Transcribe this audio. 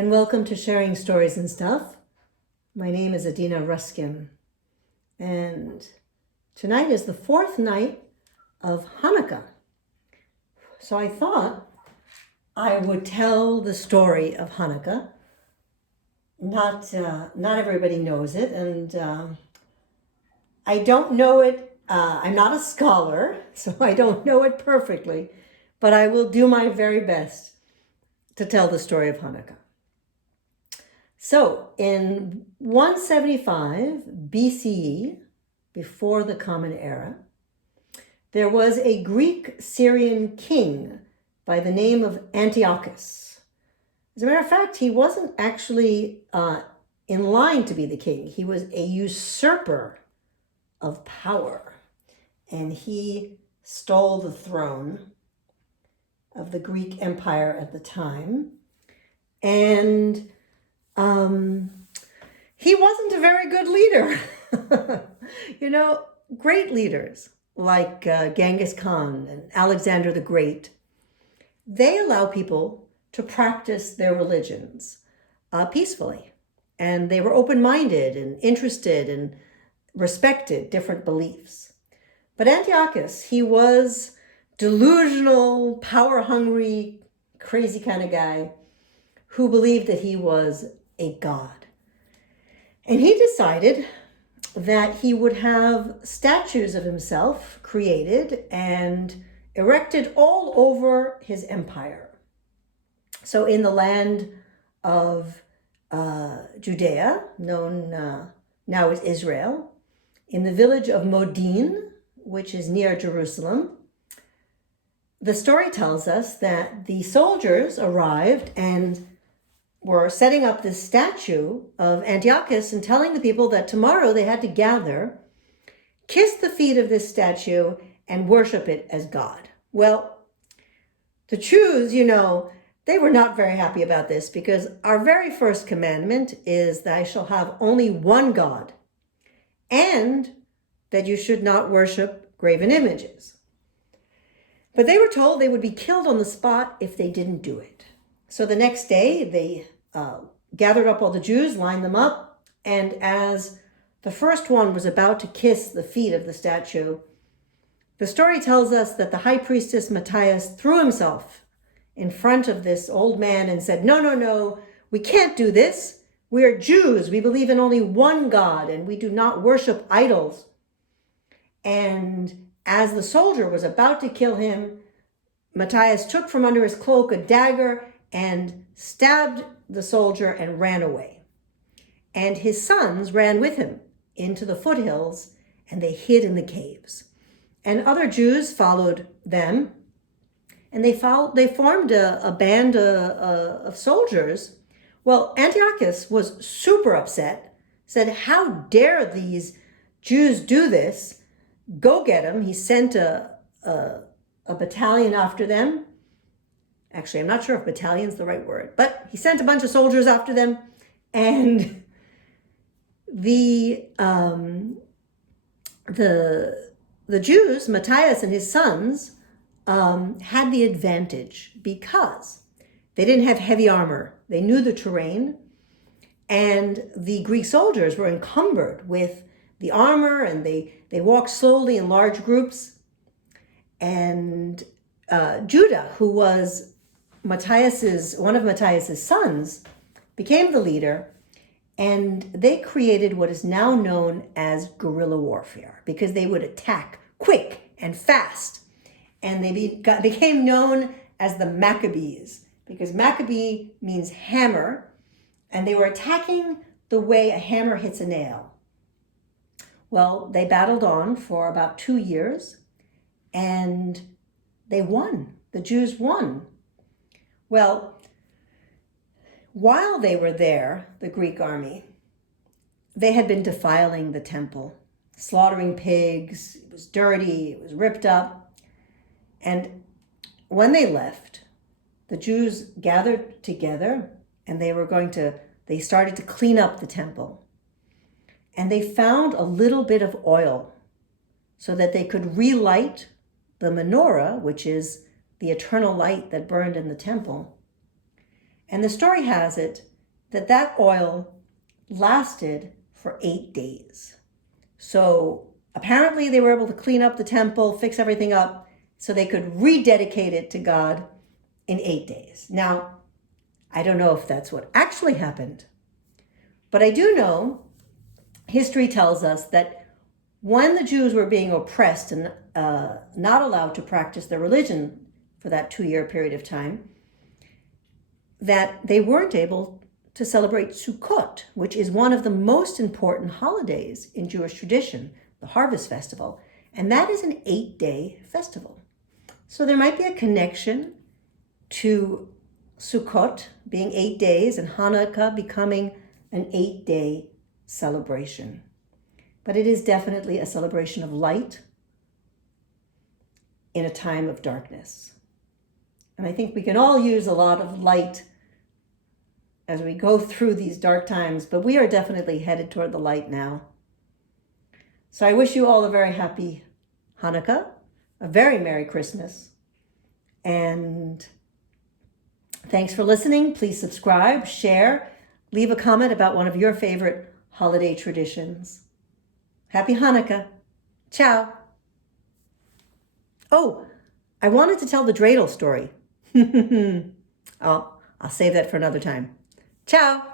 and welcome to Sharing Stories and Stuff. My name is Adina Ruskin, and tonight is the fourth night of Hanukkah. So I thought I would tell the story of Hanukkah. Not everybody knows it, and I don't know it. I'm not a scholar, so I don't know it perfectly, but I will do my very best to tell the story of Hanukkah. So in 175 BCE, before the Common Era, there was a Greek-Syrian king by the name of Antiochus. As a matter of fact, he wasn't actually in line to be the king. He was a usurper of power, and he stole the throne of the Greek Empire at the time. And he wasn't a very good leader. Great leaders like Genghis Khan and Alexander the Great, they allow people to practice their religions peacefully. And they were open-minded and interested and respected different beliefs. But Antiochus, he was delusional, power-hungry, crazy kind of guy who believed that he was a god. And he decided that he would have statues of himself created and erected all over his empire. So in the land of Judea, known now as Israel, in the village of Modin, which is near Jerusalem, the story tells us that the soldiers arrived and were setting up this statue of Antiochus and telling the people that tomorrow they had to gather, kiss the feet of this statue, and worship it as God. Well, the Jews, they were not very happy about this, because our very first commandment is that I shall have only one God, and that you should not worship graven images. But they were told they would be killed on the spot if they didn't do it. So the next day, they gathered up all the Jews, lined them up, and as the first one was about to kiss the feet of the statue, the story tells us that the high priestess Matthias threw himself in front of this old man and said, No, we can't do this. We are Jews. We believe in only one God, and we do not worship idols. And as the soldier was about to kill him, Matthias took from under his cloak a dagger and stabbed the soldier and ran away. And his sons ran with him into the foothills, and they hid in the caves. And other Jews followed them, and they formed a band of soldiers. Well, Antiochus was super upset, said, How dare these Jews do this? Go get them. He sent a battalion after them. Actually, I'm not sure if battalion's the right word, but he sent a bunch of soldiers after them, and the Jews, Matthias and his sons, had the advantage because they didn't have heavy armor. They knew the terrain, and the Greek soldiers were encumbered with the armor, and they walked slowly in large groups. And Judah, who was one of Matthias's sons, became the leader, and they created what is now known as guerrilla warfare, because they would attack quick and fast. And they became known as the Maccabees, because Maccabee means hammer, and they were attacking the way a hammer hits a nail. Well, they battled on for about 2 years, and they won. The Jews won. Well, while they were there, the Greek army, they had been defiling the temple, slaughtering pigs. It was dirty, it was ripped up. And when they left, the Jews gathered together, and they started to clean up the temple. And they found a little bit of oil so that they could relight the menorah, which is the eternal light that burned in the temple. And the story has it that oil lasted for 8 days. So apparently they were able to clean up the temple, fix everything up, so they could rededicate it to God in 8 days. Now, I don't know if that's what actually happened, but I do know history tells us that when the Jews were being oppressed and not allowed to practice their religion for that 2-year period of time, that they weren't able to celebrate Sukkot, which is one of the most important holidays in Jewish tradition, the Harvest Festival, and that is an 8-day festival. So there might be a connection to Sukkot being 8 days and Hanukkah becoming an 8-day celebration. But it is definitely a celebration of light in a time of darkness. And I think we can all use a lot of light as we go through these dark times, but we are definitely headed toward the light now. So I wish you all a very happy Hanukkah, a very Merry Christmas, and thanks for listening. Please subscribe, share, leave a comment about one of your favorite holiday traditions. Happy Hanukkah. Ciao. Oh, I wanted to tell the dreidel story. I'll save that for another time. Ciao.